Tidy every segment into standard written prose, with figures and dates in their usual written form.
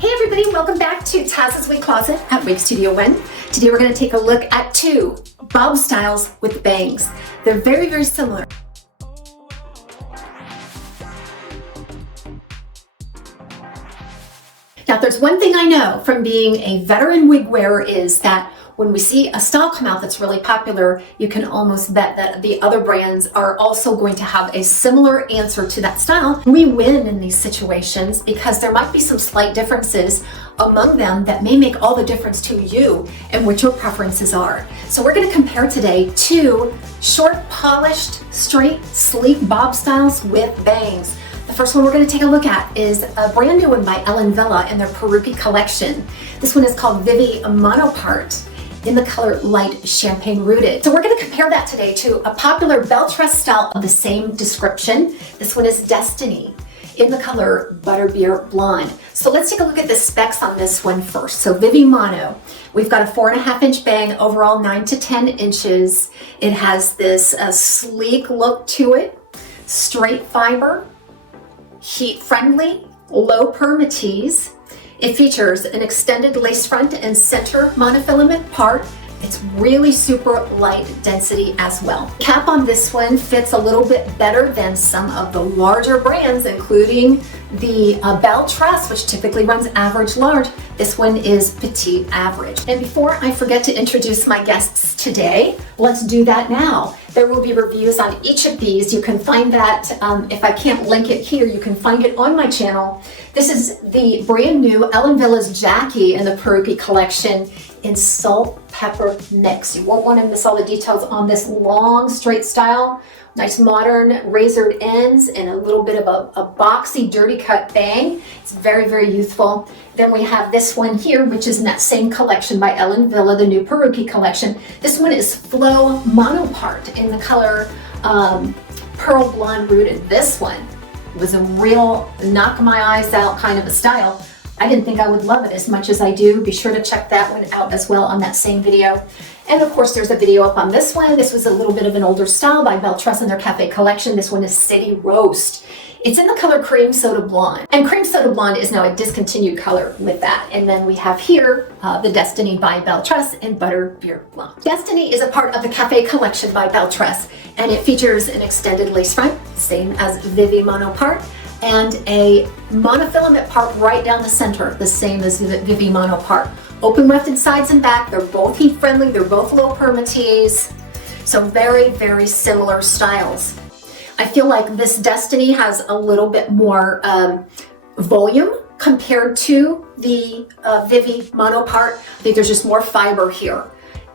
Hey everybody, welcome back to TAZ's Wig Closet at Wig Studio One. Today we're going to take a look at two bob styles with bangs. They're very, very similar. Now there's one thing I know from being a veteran wig wearer is that when we see a style come out that's really popular, you can almost bet that the other brands are also going to have a similar answer to that style. We win in these situations because there might be some slight differences among them that may make all the difference to you and what your preferences are. So we're going to compare today two short, polished, straight, sleek bob styles with bangs. The first one we're going to take a look at is a brand new one by Ellen Villa in their Peruki collection. This one is called Vivie Monopart in the color light champagne rooted. So we're going to compare that today to a popular bell truss style of the same description. This one is Destiny in the color butterbeer blonde. So let's take a look at the specs on this one first. So Vivie Mono, we've got a 4.5 inch bang, overall 9 to 10 inches. It has this sleek look to it, straight fiber, heat friendly, low permatease. It features an extended lace front and center monofilament part. It's really super light density as well. Cap on this one fits a little bit better than some of the larger brands, including the bell truss, which typically runs average large. This one is petite average. And before I forget to introduce my guests today, let's do that now. There will be reviews on each of these. You can find that, if I can't link it here, you can find it on my channel. This is the brand new Ellen Villa's Jackie in the Peruki collection in salt pepper mix. You won't want to miss all the details on this long straight style. Nice modern razored ends and a little bit of a boxy dirty cut bang. It's very, very youthful. Then we have this one here, which is in that same collection by Ellen Villa, the new Peruki collection. This one is Flow Monopart in the color pearl blonde rooted. This one was a real knock my eyes out kind of a style. I didn't think I would love it as much as I do. Be sure to check that one out as well on that same video. And of course, there's a video up on this one. This was a little bit of an older style by Bell Truss in their Cafe collection. This one is City Roast. It's in the color Cream Soda Blonde. And Cream Soda Blonde is now a discontinued color with that. And then we have here the Destiny by Bell Truss in Butter Beer Blonde. Destiny is a part of the Cafe collection by Bell Truss, and it features an extended lace front, same as Vivie Monopart, and a monofilament part right down the center, the same as Vivie Monopart. Open wefted sides and back. They're both heat friendly. They're both low permatease. So very, very similar styles. I feel like this Destiny has a little bit more volume compared to the Vivie Monopart. I think there's just more fiber here,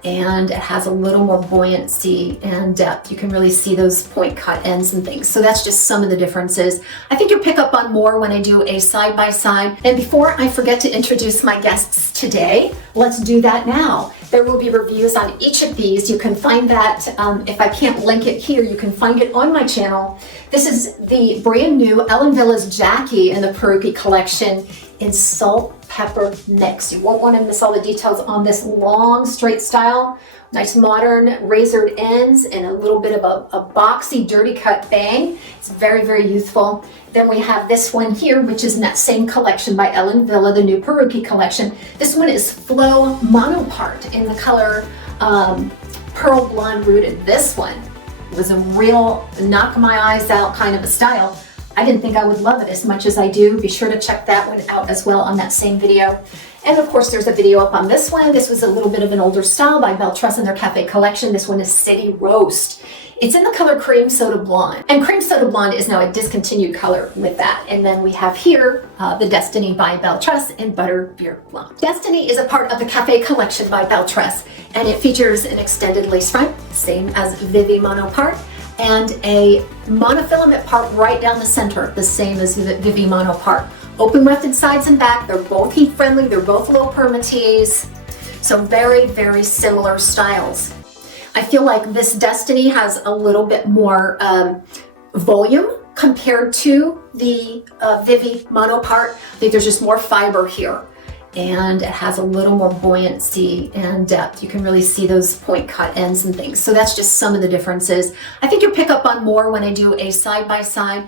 and it has a little more buoyancy and depth. You can really see those point cut ends and things. So that's just some of the differences. I think you'll pick up on more when I do a side by side. And before I forget to introduce my guests today, let's do that now. There will be reviews on each of these. You can find that, if I can't link it here, you can find it on my channel. This is the brand new Ellen Villa's Jackie in the Peruki collection in salt pepper mix. You won't want to miss all the details on this long straight style. Nice modern razored ends and a little bit of a boxy dirty cut bang. It's very, very youthful. Then we have this one here, which is in that same collection by Ellen Villa, the new Peruki collection. This one is Flow Monopart in the color pearl blonde rooted. This one was a real knock my eyes out kind of a style. I didn't think I would love it as much as I do. Be sure to check that one out as well on that same video. And of course, there's a video up on this one. This was a little bit of an older style by Bell Truss in their Cafe collection. This one is City Roast. It's in the color Cream Soda Blonde. And Cream Soda Blonde is now a discontinued color with that. And then we have here the Destiny by Bell Truss in Butter Beer Blonde. Destiny is a part of the Cafe collection by Bell Truss, and it features an extended lace front, same as Vivie Monopart, and a monofilament part right down the center, the same as Vivie Monopart. Open wefted sides and back. They're both heat friendly. They're both low permatease. So very, very similar styles. I feel like this Destiny has a little bit more volume compared to the Vivie Monopart. I think there's just more fiber here, and it has a little more buoyancy and depth. You can really see those point cut ends and things. So that's just some of the differences. I think you'll pick up on more when I do a side by side.